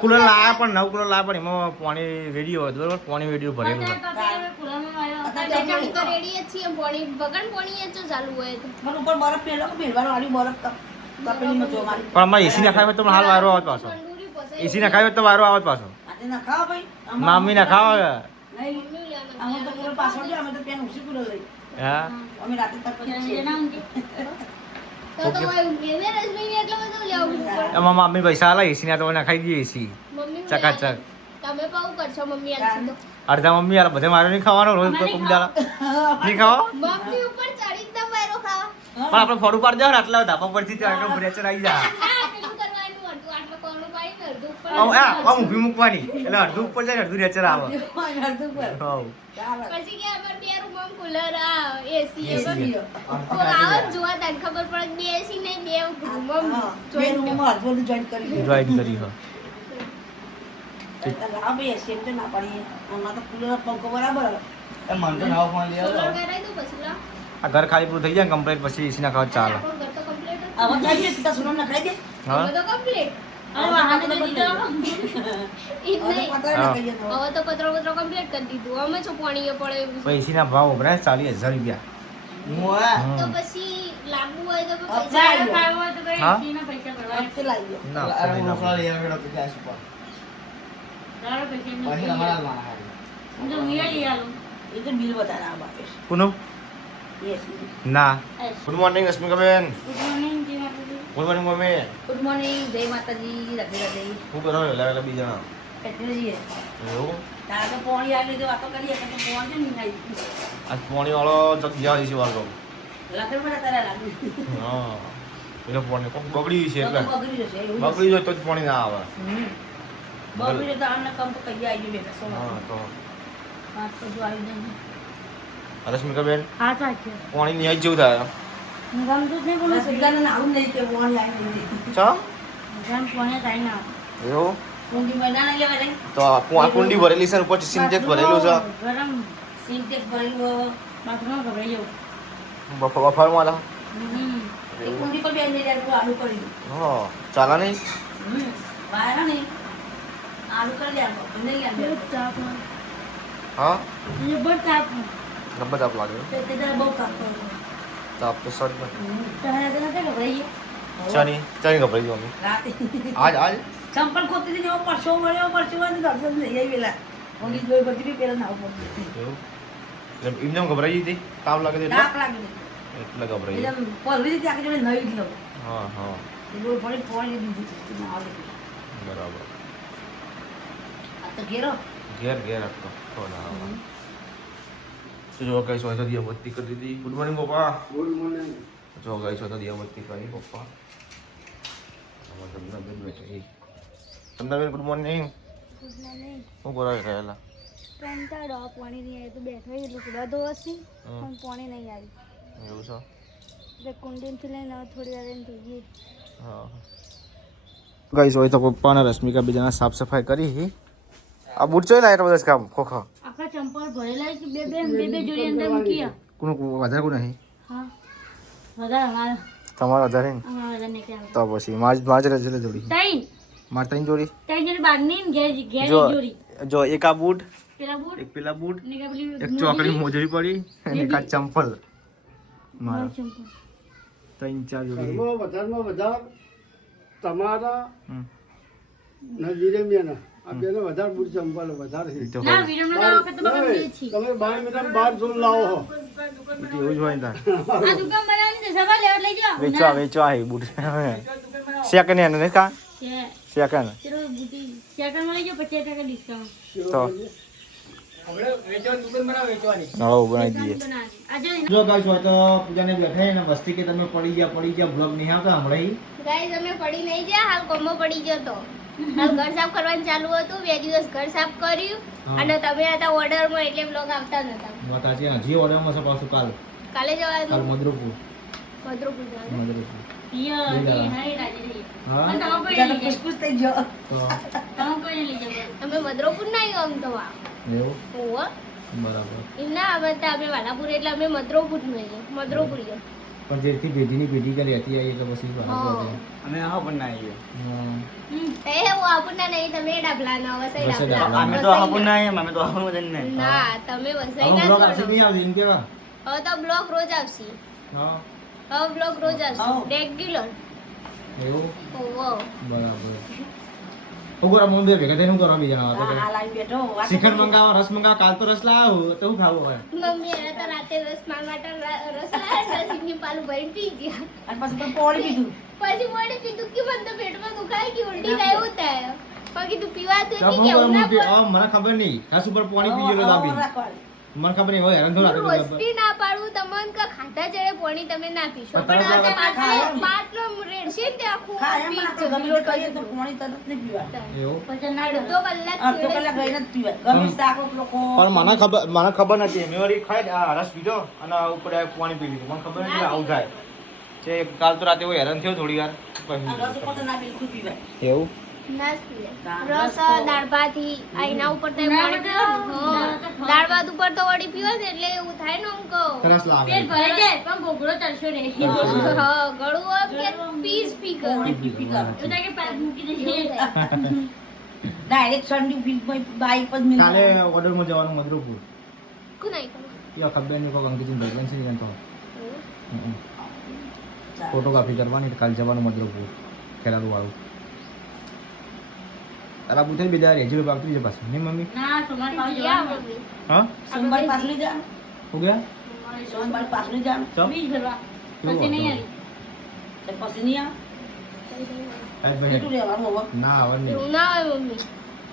Cooler લાયા પણ 9 cooler લાયા પણ એમાં પાણી રેડિયો હતો બરોબર, પાણી રેડિયો ભરેલું છે. પણ અમારે એસી નખાવે તો હાલ વારો આવે પાછો, એસી નખાવે તો વારો આવે પાછો. મમ્મી ના ખાવા હા એમાં મમ્મી પૈસા આલા એસી ના તો નખાઈ દઈએ એસી ચકાચક. અડધા મમ્મી યાર બધે મારો નહીં ખાવાનો રોજ નહીં ખાવા પણ આપણે ફોડું પાડ જાવ ને આટલા ધાબા પરથી ત્યાં પ્રેશર આવી જાય. ઊભી મૂકવાની એટલે અડધું ઉપર જાય અડધું રેચર આવે. આ ઘર ખાલી પૂરું થઈ જાય ને કમ્પ્લીટ પછી એસી ના ખાવા ચાલે. એસી ના ભાવ ઉભરાય 40,000 રૂપિયા. ના good morning Rashmikaben. Good morning mummy. Good morning, જય માતાજી. રાધે રાધે. શું કરો લાવેલા બીજા ટેકનોલોજી એવું તારે તો પોણી આવી તો વાતો કરીએ કે પોણી નહીં આવી. આ પોણી વાળો જગ્યા છે વાળો લખર પર તારે લાગુ. હા પેલો પોણી કોક બગડી છે એટલે બગડી જશે એવું. બગડી જાય તો જ પોણી ના આવે. બગડી જાય તો આને કમ તો કઈ આવી બેઠા સો. હા તો પાંચ તો જો આવી જાય. રશ્મિકાબેન હા સાચું. પોણી નહીં જ જેવું થાય. ગમતું જ નહીં પણ સુધાને આવું નહીં કે પોણી આવી નહીં. ચા ગમ પોણી કાઈ ના એવું કુંડી મહિના નહીં લેવા દે. તો આ કુંડી ભરેલી છે ઉપર સિન્ટેક્સ ભરેલું છે. ગરમ સિન્ટેક્સ ભરેલું બાથરૂમ ભરેલું એવું. બફારમાં આલા એ કુંડી પર બેન દે આલુ કરી. હા ચાલા નહીં. બહાર નહીં આલુ કરી દે નહીં આલુ. હા ये बड़ ताप ગબ્બર તાપ લાગે. ते तेरा बहुत ताप है. તાપ તો સર चाहे तो ना घबराइए. ચાની ગભરાઈ ગયો મમ્મી. रात આજ चंपल खोती थी वो परसों ने दर्शन नहीं आई वेला. ओनी दो बजे भी पेला ना ऊपर. એવું એમને ગભરાઈ હતી તાપ લાગે એટલે ताप लागे. એટલે ગભરાઈ. एकदम पलवी थी आके जो नहीं दिलो. હા હા ये वो बड़ी पॉइंट दी थी ना आवे. બરાબર. अब तो घेरो. ઘેર રાખતો થોડા તો જો ગાઈસ હોય તો દિયાબત્તી કરી દીધી. ગુડ મોર્નિંગ પપ્પા. Good morning. જો ગાઈસ હોય તો દિયાબત્તી કરી પપ્પા. તમને બેન બેઠો એ તમને બેન ગુડ મોર્નિંગ. Good morning. હું બોલાવે કહેલા કંટાળો પાણી નહીં આવ્યું તો બેઠો એટલું કુડા ધોવાથી પણ પાણી નહીં આવ્યું એવું છે. એટલે કુંડીથી લઈને હવે થોડી વાર એને ધોઈએ. હા ગાઈસ હોય તો પપ્પા અને રશ્મિકા બીજાના સાફ સફાઈ કરી. આ બૂટ જોઈ લાય બધા કામ ખોખા આખા ચંપલ ભરેલા છે બે જોડી અંદર મૂક્યા. કોનું વધારે કોણ નહીં હા વધારે અમારા તમારા વધારે ને અમારા વધારે નીકળ્યા તો પછી માજ રજલે જોડી ત્રણ માર ત્રણ જોડી જોડી બાગની ને ઘેર જો જોડી. જો એક આ બૂટ પેલા બૂટ એક પેલા બૂટ ને કે પેલી એક ચોકડી મોજડી પડી અને એક આ ચંપલ મારા ચંપલ. 3-4 જોડી. વધારમાં વધારે તમારા નજીરેમિયાના આ બેને વધારે બુટ ચંપલ વધારે છે. તો ના વિરમનો ના વખત તો બગડી છે. તમે 12 મિનિટ 12 જોન લાવો હો. એવું જ હોય ને તાર. આ દુકાન બનાવીને સભા લેવા લઈ જાઓ. વેચવા હે બૂટ સેકન્ડ હેન્ડ ને કા છે સેકન્ડ ચલો બુટી સેકન્ડ માં લઈ જાઓ 50% ડિસ્કાઉન્ટ. તો નળો બનાવી દઈએ. જો ગાઈસ હોય તો પૂજાને બેઠા અને વસ્તી કે તમે પડી ગયા બ્લોગ નહીં આવતા હમણાં ગાઈસ અમે પડી નહીં ગયા, હાલ કોમો પડી ગયો તો. હાલ ઘર સાફ કરવાનું ચાલુ હતું, 2 દિવસ ઘર સાફ કર્યું અને તમે હતા ઓર્ડરમાં એટલે બ્લોગ આવતા નતા. વાત આજે હજી ઓર્ડરમાં છે પાછું કાલે જવાનું મધુરપુર જવાનું. યો એ હારી રાજી રહી. હા પણ તમે કોઈ જાને નહીં પુષ્પુષ થઈ ગયો. તો તમે કોઈ નહીં લઈ જાઓ. અમે મધુરપુર ના આવ્યો આમ તો એવું ઓહો બરાબર. એમ ના અમે વાલાપુર એટલે અમે મધુરપુર નહીં મધુરપુર ગયા. પણ જેથી પેઢીની પેઢી કે રહેતી આવી એટલે પછી બરાબર હા. છે. અમે હા પણ ના આવીએ હા. એ હું આપણને નહીં તમે ડાબલાના વસાઈ વસાઈ ડાબલા અમે તો હા પણ ના આવીએ અમે તો હા પણ જઈને ના તમે વસાઈ હવે ના બ્લોગ આવશે જોડો. નહીં આવશે એમ કેવા હવે તો બ્લોક રોજ આવશે હા હવે બ્લોક રોજ આવશે હા. રેગ્યુલર એવું ઓહો બરાબર ઉગોરા મોં બે ભેગા થઈને હું કરવા બીજા આ વાતો આ લાઈન બેઠો વાત શ્રીખંડ મંગાવો રસ મંગાવો કાલ તો રસ લાવો તો હું ખાવું હોય મમ્મી એને તો રાતે રસ માટે રસ લાવ્યા સિંગની પાલું ભરીને પી ગયા અને પછી પણ પોળી પીધું પછી મને કીધું કે મને તો પેટમાં દુખાય કે ઉલટી થાય એવું થાય પણ કીધું પીવાતું તો નહીં હું કેવું ના મને મને ખબર નહીં રસ ઉપર પાણી પી ગયેલો દાબી રાખવાનું. મને ખબર નહીં હોય હેરાન હું થોડા રોજથી ના પાડું તમને કે ખાધા ચડે પાણી તમે ના પીશો પણ પણ તમે આ ખાય એમ. બાટલો રેડશે ને તે આખું હા, એમ પી આપણે ગમે તે કરીએ તો પાણી તરત નહીં પીવાય. એવું અડધો કલાક અડધો કલાક રહીને જ પીવાય. ગમે તે શાક લોકો પણ મને ખબર નથી મેં વળી ખાઈ આ રસ પીધો અને ઉપર આ પાણી પી લીધું મને ખબર નથી આવું થાય છે કાલ તો રાતે હું હેરાન થયો થોડી વાર આ રસ ઉપર તો ના બિલકુલ પીવાય. એવું ના જ પીવાય. રસ દાળ ભાત ઈ આ એના ઉપર તો પાણી પીવાનું. હા. દાળ ભાત ઉપર તો વળી પીવાય ને એટલે એવું થાય ને આમ કહો. સરસ લાગે હા, ગળું આમ કે પીસ પી કરો. પાણી પી કરે. એવું થાય. ડાયરેક્ટ સન્ડ્યુ પી બાઈક પર મિલ કાલે ઓર્ડરમાં જવાનું મધુરપુર કુનાઈ કરો. એ ખબર નહીં કોઈ અંકિતની ભાઈબંધ છે ને તો ફોટોગ્રાફી કરવાની એટલે કાલે જવાનું મધુરપુર ખેરાલુ વાળું તારા બુથે બીજા રેજુ બાપ ત્રીજે પાછું નહીં મમ્મી ગયા મમ્મી. હા સોમવારે પાછું નહીં જવાનું. હો ગયા સોમવારે પાછું નહીં જવાનું. ચમ તો પછી નહીં આવે. કેટલું રહેવાનું હવે? ના હવે નહીં એવું ના હોય મમ્મી.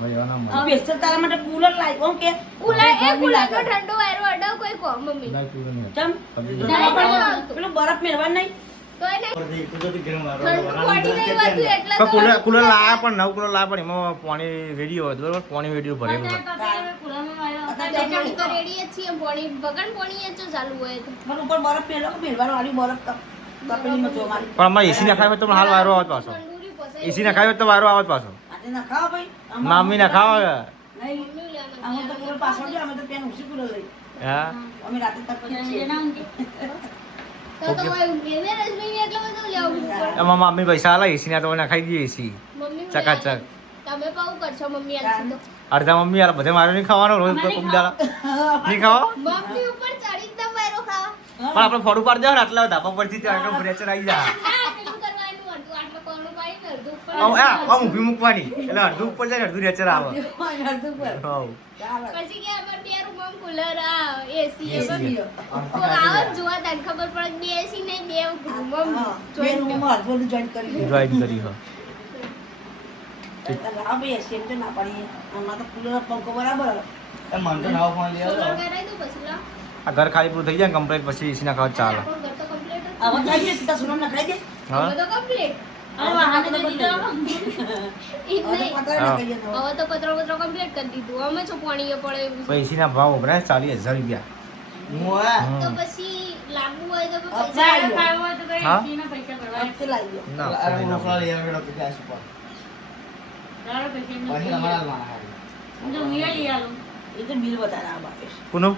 હવે એવા ના મળે સ્પેશિયલ તારા માટે કુલર લાવ્યો કે કુલર એ ગરમી કુલર લાગે. નો ઠંડો વાયરો અડો કોઈ કો મમ્મી. લાલ પીળું નહીં ચમ ખબર ના, નહીં. ના. પેલું બરફ મેળવાનું નહીં. તોય ને કુદરતી ગરમ વાળો ઠંડુ પાણી નહીં હોતું એટલે તો કુલર કુલર લાયા પણ નવું કુલર લાયા પણ એમાં પાણી રેડી હોય બરોબર પાણી રેડી ભરેલું હોય અત્યારે પાણી તો રેડી જ છીએ પાણી વગર પાણી જ ચાલુ હોય તો. પણ ઉપર બરફ મેળવો કે મેળવાનું વાળી બરફ તપેલીમાં જોવાની. પણ અમારે એસી નાખાવે તો હાલ વાયરો આવે પાછો તંદૂરી પોસાય. એસી નાખાવે તો વાયરો આવે પાછો આજે ના ખાઓ ભાઈ. મામી નાખાવે નહીં. મમ્મી લે મને. અમે તો કુલર પાછળ ગયા, અમે તો પેન ઉસી કુલર લઈ. હા અમે રાતે તપીએ છીએ. તો હોય ઊંઘે ને રજની એટલે બધું લેવું પડે. એમાં મામી પૈસા આલા એસી ના તો નાખાઈ દઈએ એસી મમ્મી ચકાચક. તમે પાવું કરશો મમ્મી આલસી તો. અડધા મમ્મી યાર બધે મારો નહીં ખાવાનો રોજ તો કોક દાડા નહીં ખાવા મમ્મી ઉપર ચડી જ વાયરો ખાવા. પણ આપણે ફોડું પાડી દેવા ને આટલા ધાબા પરથી ત્યાં આગળ પ્રેશર આવી જાય ના પેલું કરવાનું હતું આટલો કોણું પાડીને અડધું ઉપર. આમ ઊભી મૂકવાની એટલે અડધું ઉપર જાય ને અડધું રેચર આવે અડધું પર. હોવ. ચાલે. પછી કે અમાર બે રૂમમાં કુલર આ એસી એસી. કોઈ આવે જ જોવા તને ખબર પડે બે એસી નહીં બે રૂમમાં હા. બે રૂમમાં અડધું joint કરી દે. જોઈન કરી હો લાવો ભાઈ, એસી એમ તો ના પાડીએ. આમાં તો કુલર પંખો બરાબર આવે. એ મન તો નવો ફોન લઈ સોલર આવ્યો કરાવી દઉં પછી લાવ. આ ઘર ખાલી પૂરું થઈ જાય ને કમ્પ્લીટ પછી એસી ના ખાવા ચાલે આપણું ઘર તો complete જ છે. હવે થઈ જશે, તાર સોનમ નખાઈ દે. હા હવે તો complete. હવે વાહન તો બદલી. ઈ જ હવે તો નહીં. પતરા નખાઈ દે. હવે તો પતરો complete કરી દીધું અમે છો પાણીએ પડે એવું છે. પછી એસી ના ભાવ વપરાય 40,000 રૂપિયા હું આ તો હમ. પછી લાંબુ હોય તો અપડાઈ પૈસા ગયો. હા હપ્તે લાવી દો. ના અરે પછી હું ના ફોન લઈ આવ્યો પચાસ ઉપર પછી તમારા લાવવાના એ તો બિલ વધારે આવે બાપે. કોનું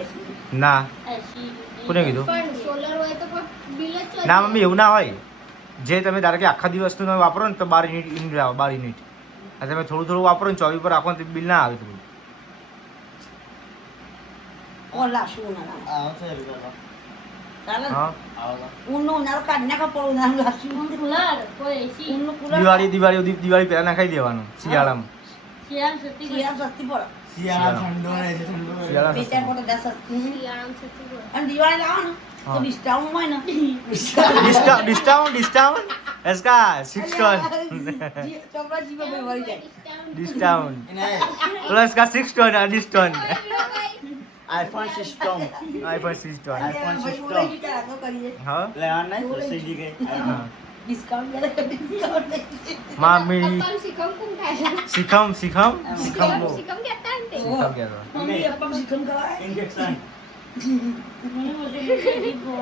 એસી. ના કોને કીધું પણ સોલર હોય તો પણ બિલ જ ચોરી ના મમ્મી એવું ના હોય જે તમે ધારો કે આખા દિવસનું વાપરો ને તો 12 યુનિટ આવે 12 યુનિટ આ તમે થોડું થોડું વાપરો ને 24 પર રાખો ને તો બિલ ના આવે થોડું ઓલા શું ના લાવે. આવશે રૂપિયા ચાલે ને? હા આવો ઊનનો ઉનાળો કાઢી નાખો, પણ ઉનાળો લાવશું. ઊનનું કુલર. દિવાળી પહેલા નાખાઈ દેવાનું શિયાળામાં શિયાળા સસ્તી પડે. શિયાળા ઠંડો રહે છે ઠંડો રહે છે. શિયાળા બે ચાર પોતા દસ સસ્તી. શિયાળામાં સસ્તું પડે. અને દિવાળી લાવો ને તો હા. ડિસ્કાઉન્ટ હોય ને. डिस्काउंट इसका 6 टन ચોપડા જીભે ભાઈ વળી જાય. डिस्काउंट એને प्लस का 6 टन डिस्काउंट આઈફોન સિસ્ટમ आईफोन 6 टन iPhone ભાઈ system. બોલાવી કે રાતો કરીએ. हाँ લેવાના નહીં રસીદી ગઈ हाँ ડિસ્કાઉન્ટ કરે કે ડિસ્કાઉન્ટ નહીં. मामी અપ્પમ શિખમ કોણ ખાય? सिखम सिखम શિખમ લો. શિખમ કહેતા ને તે. सिखम क्या था મમ્મી અપ્પમ શિખમ ખવાય. ઇન્જેક્શન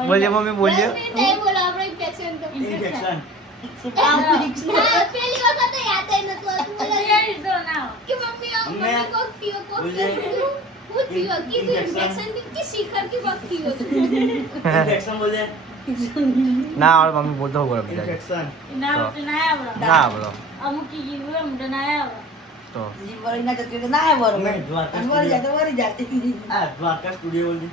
बोलिए मम्मी बोलिए 10 મિનિટ નહીં બોલો આપણે infection તો. ઇન્જેક્શન આમ હા, પેલી વખત યાદ આવી નતું આવતું. બોલો કે મમ્મી અમને મમ્મી કોક પીઓ કોક બોલીએ. પીઓ. હું થયું કીધું ઇન્ફેક્શન કે શિખર કે વખત થયું હતું ઇન્ફેક્શન બોલે ના આવડે મમ્મી બોલતો હોય બીજા ઇન્ફેક્શન ના તો ના આવડે ના આવડે અમુક કીધું એમ તો ના આવડે તો જીવ વળી ના જતી હોય તો ના આવે બરોબર મેં દ્વારકા અને વળી જાય તો વળી જાય આ દ્વારકા સ્ટુડિયો બોલી